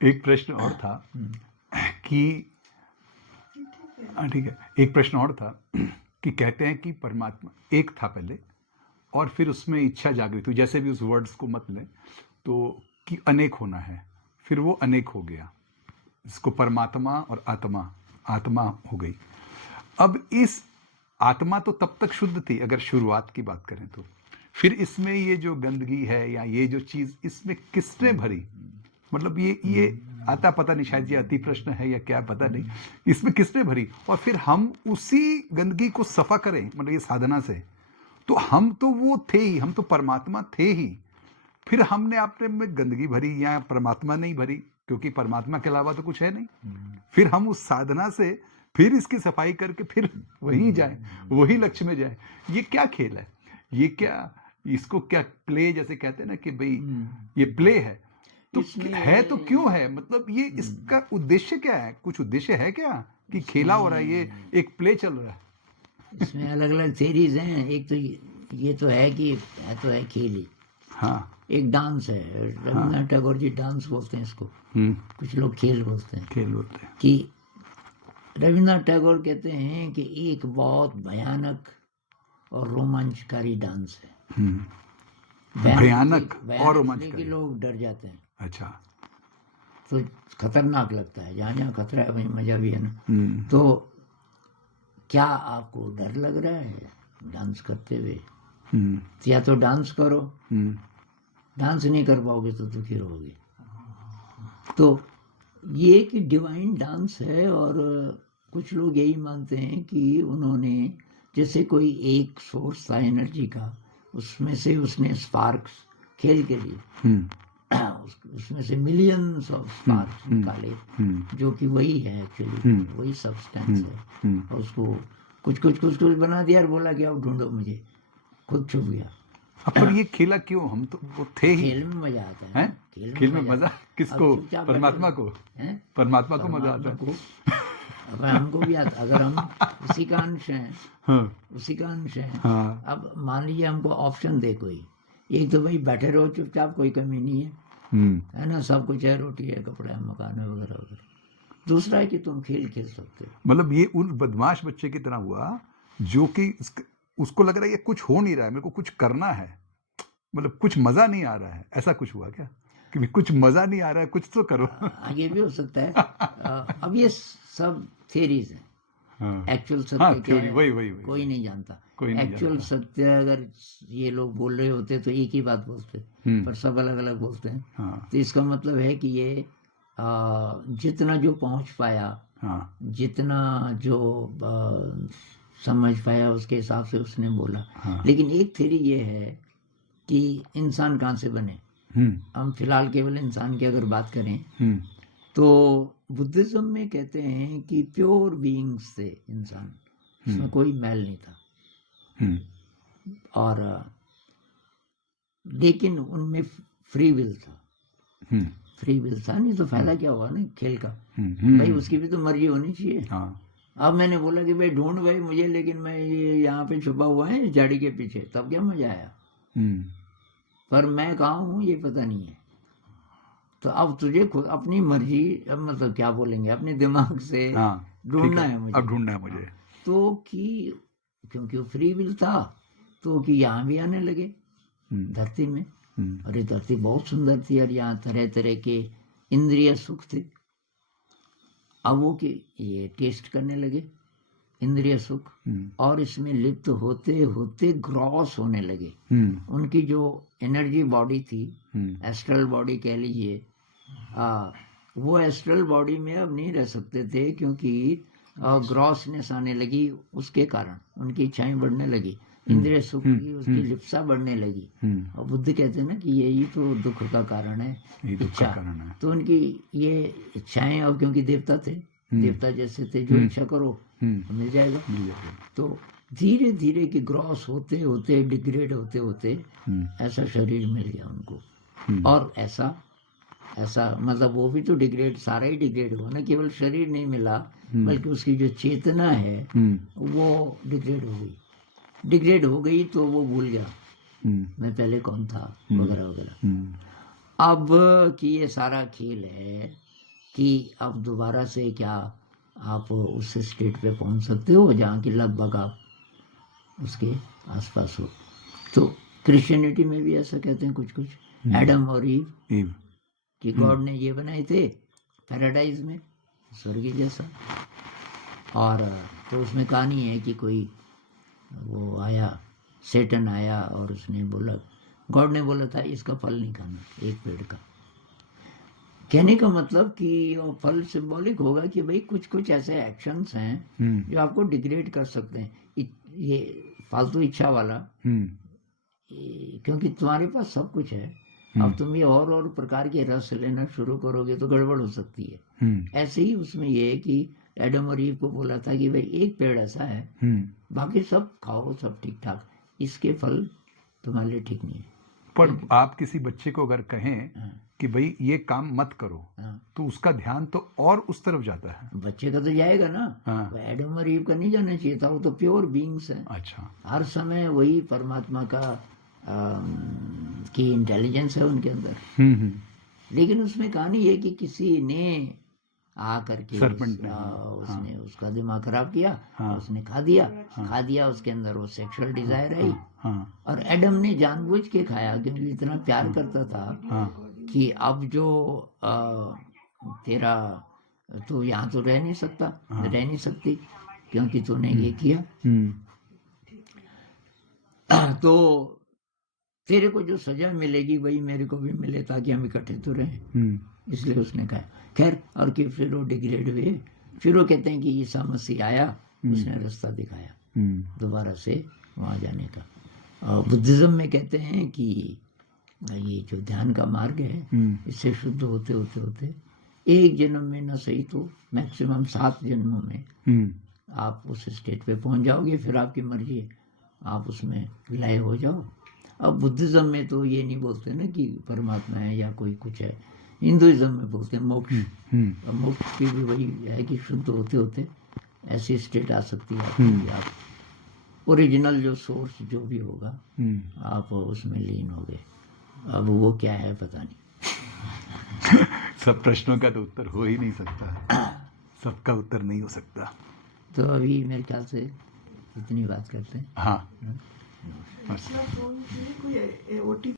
एक प्रश्न और था कि ठीक है, एक प्रश्न और था कि कहते हैं कि परमात्मा एक था पहले और फिर उसमें इच्छा जागृत हुई, जैसे भी उस वर्ड्स को मत लें तो, कि अनेक होना है, फिर वो अनेक हो गया, इसको परमात्मा और आत्मा, आत्मा हो गई। अब इस आत्मा तो तब तक शुद्ध थी अगर शुरुआत की बात करें तो, फिर इसमें ये जो गंदगी है या ये जो चीज़ इसमें किसने भरी, मतलब ये आता पता नहीं, शायद ये अति प्रश्न है या क्या पता नहीं, इसमें किसने भरी, और फिर हम उसी गंदगी को सफा करें, मतलब ये साधना से, तो हम तो वो थे ही, हम तो परमात्मा थे ही, फिर हमने अपने में गंदगी भरी या परमात्मा नहीं भरी, क्योंकि परमात्मा के अलावा तो कुछ है नहीं, फिर हम उस साधना से फिर इसकी सफाई करके फिर वहीं जाए, वही लक्ष्य में जाए। ये क्या खेल है, ये क्या, इसको क्या प्ले जैसे कहते हैं ना कि भाई ये प्ले है, तो है तो क्यों है, मतलब ये इसका उद्देश्य क्या है, कुछ उद्देश्य है क्या कि खेला हो रहा है, ये एक प्ले चल रहा है? इसमें अलग अलग थेरीज हैं। एक तो ये तो है कि तो है खेल ही। हाँ, एक डांस है, रविन्द्रनाथ टैगोर जी डांस बोलते हैं इसको, कुछ लोग खेल बोलते हैं। खेल बोलते हैं कि रविन्द्रनाथ टैगोर कहते हैं कि एक बहुत भयानक और रोमांचकारी डांस है। भयानक और कि रोमांचकारी, लोग डर जाते हैं, अच्छा, तो खतरनाक लगता है, जहाँ जहाँ खतरा है वहीं मजा भी है ना। तो क्या आपको डर लग रहा है डांस करते हुए, तो या तो डांस करो, डांस नहीं कर पाओगे तो दुखी रहोगे। तो ये कि डिवाइन डांस है, और कुछ लोग यही मानते हैं कि उन्होंने जैसे कोई एक सोर्स था एनर्जी का, उसमें से उसने स्पार्क्स खेल के लिए उसमें से मिलियंस ऑफ स्पार्क्स निकाले, जो कि वही है एक्चुअली, वही सब्सटेंस है, और उसको कुछ कुछ कुछ कुछ बना दिया और बोला कि अब ढूंढो मुझे, खुद छुप गया। पर ये खेला क्यों, हम तो वो थे ही। खेल में मजा आता है, खेल में मजा किसको, परमात्मा को, परमात्मा को मजा आता है। अब हमको भी आता, अगर हम उसी का अंश हैं, उसी का अंश हैं। अब मान लीजिए हमको ऑप्शन दे कोई, एक तो भाई बैठे रहो चुपचाप, कोई कमी नहीं है ना, सब कुछ है, रोटी है, कपड़ा है, मकान है, वगैरह वगैरह। दूसरा है कि तुम खेल खेल सकते हो। मतलब ये उन बदमाश बच्चे की तरह हुआ जो कि उसको लग रहा है ये कुछ हो नहीं रहा है, मेरे को कुछ करना है, मतलब कुछ मजा नहीं आ रहा है, ऐसा कुछ हुआ क्या कि कुछ मजा नहीं आ रहा है, कुछ तो करो। ये भी हो सकता है। अब ये सब थियरीज हैं, एक्चुअल सत्य क्या है वही, कोई नहीं जानता। एक्चुअल सत्य अगर ये लोग बोल रहे होते तो एक ही बात बोलते, पर सब अलग अलग बोलते हैं। तो इसका मतलब है कि ये जितना जो पहुंच पाया, जितना जो समझ पाया, उसके हिसाब से उसने बोला। लेकिन एक थ्योरी ये है कि इंसान कहाँ से बने। हम फिलहाल केवल इंसान की अगर बात करें तो बुद्धिज्म में कहते हैं कि प्योर बीइंग्स थे इंसान, उसमें कोई मैल नहीं था, और लेकिन उनमें फ्री विल था। फ्री विल था, नहीं तो फायदा क्या हुआ ना खेल का, भाई उसकी भी तो मर्जी होनी चाहिए। अब मैंने बोला कि भाई ढूंढ भाई मुझे, लेकिन मैं ये यहाँ पे छुपा हुआ है झाड़ी के पीछे, तब क्या मजा आया। पर मैं कहाँ हूँ ये पता नहीं है। तो अब तुझे खुद अपनी मर्जी, अब मतलब क्या बोलेंगे, अपने दिमाग से ढूंढना है मुझे, अब ढूंढना है मुझे। तो कि क्योंकि फ्री विल था तो कि यहाँ भी आने लगे धरती में। और ये धरती बहुत सुंदर थी, और यहाँ तरह तरह के इंद्रिय सुख थे। अब वो कि ये टेस्ट करने लगे इंद्रिय सुख, और इसमें लिप्त होते होते ग्रॉस होने लगे। उनकी जो एनर्जी बॉडी थी, एस्ट्रल बॉडी कह लीजिए, वो एस्ट्रल बॉडी में अब नहीं रह सकते थे, क्योंकि ग्रॉसनेस आने लगी, उसके कारण उनकी इच्छाएं बढ़ने लगी, इंद्रिय सुख की उसकी लिप्सा बढ़ने लगी। और बुद्ध कहते हैं ना कि यही तो दुख का कारण है, इच्छा। तो उनकी ये इच्छाएं, और क्योंकि देवता थे, देवता जैसे थे, जो इच्छा करो मिल जाएगा। तो धीरे धीरे कि ग्रॉस होते होते, डिग्रेड होते होते ऐसा शरीर मिल गया उनको। और ऐसा मतलब वो भी तो डिग्रेड, सारा ही डिग्रेड हुआ ना, केवल शरीर नहीं मिला, बल्कि उसकी जो चेतना है वो डिग्रेड हो गई। तो वो भूल गया मैं पहले कौन था, वगैरह वगैरह। अब कि ये सारा खेल है, कि अब दोबारा से क्या आप उस स्टेट पे पहुंच सकते हो जहाँ की लगभग आप उसके आसपास हो। तो क्रिश्चियनिटी में भी ऐसा कहते हैं कुछ कुछ, एडम और ईव कि गॉड ने ये बनाए थे पैराडाइज में, स्वर्ग जैसा। और तो उसमें कहानी है कि कोई वो आया, सेटन आया और उसने बोला, गॉड ने बोला था इसका फल नहीं खाना, एक पेड़ का। कहने का मतलब कि वो फल सिंबॉलिक होगा कि भाई कुछ कुछ ऐसे एक्शंस हैं जो आपको डिग्रेड कर सकते हैं। ये फालतू इच्छा वाला, क्योंकि तुम्हारे पास सब कुछ है, अब तुम ये और प्रकार के रस लेना शुरू करोगे तो गड़बड़ हो सकती है। ऐसे ही उसमें ये है कि एडम और ईव को बोला था कि भाई एक पेड़ ऐसा है, बाकी सब खाओ, सब ठीक ठाक, इसके फल तुम्हारे लिए ठीक नहीं है। पर आप किसी बच्चे को अगर कहें कि भाई ये काम मत करो, तो उसका ध्यान तो और उस तरफ जाता है। बच्चे का तो जाएगा ना। वो एडम और ईव का नहीं जाना चाहिए था, वो तो प्योर बीइंग्स है। अच्छा। हर समय वही परमात्मा का की इंटेलिजेंस है उनके अंदर। लेकिन उसमें कहानी ये कि किसी ने आकर के उसने उसका दिमाग खराब किया, उसने खा दिया, उसके अंदर वो सेक्सुअल डिजायर आई। और एडम ने जानबूझ के खाया क्योंकि इतना प्यार करता था कि अब जो तेरा, तू यहाँ तो रह नहीं सकती क्योंकि तूने ये किया, तो तेरे को जो सजा मिलेगी वही मेरे को भी मिले ताकि हम इकट्ठे तो रहें। इसलिए उसने कहा। खैर, और कि फिर वो डिग्रेड हुए। फिर वो कहते हैं कि ईसा मसीह आया, उसने रास्ता दिखाया दोबारा से वहाँ जाने का। और बुद्धिज्म में कहते हैं कि ये जो ध्यान का मार्ग है, इससे शुद्ध होते होते होते एक जन्म में न सही तो मैक्सिमम 7 जन्मों में आप उस स्टेट पे पहुंच जाओगे। फिर आपकी मर्जी है, आप उसमें लय हो जाओ। अब बुद्धिज्म में तो ये नहीं बोलते ना कि परमात्मा है या कोई कुछ है, हिंदुइज्म में बोलते हैं मोक्ष। और मोक्ष की भी वही है कि शुद्ध होते होते ऐसी स्टेट आ सकती है कि आप ओरिजिनल जो सोर्स जो भी होगा आप उसमें लीन हो गए। अब वो क्या है पता नहीं। सब प्रश्नों का तो उत्तर हो ही नहीं सकता, सबका उत्तर नहीं हो सकता। तो अभी मेरे ख्याल से इतनी बात करते हैं। हाँ।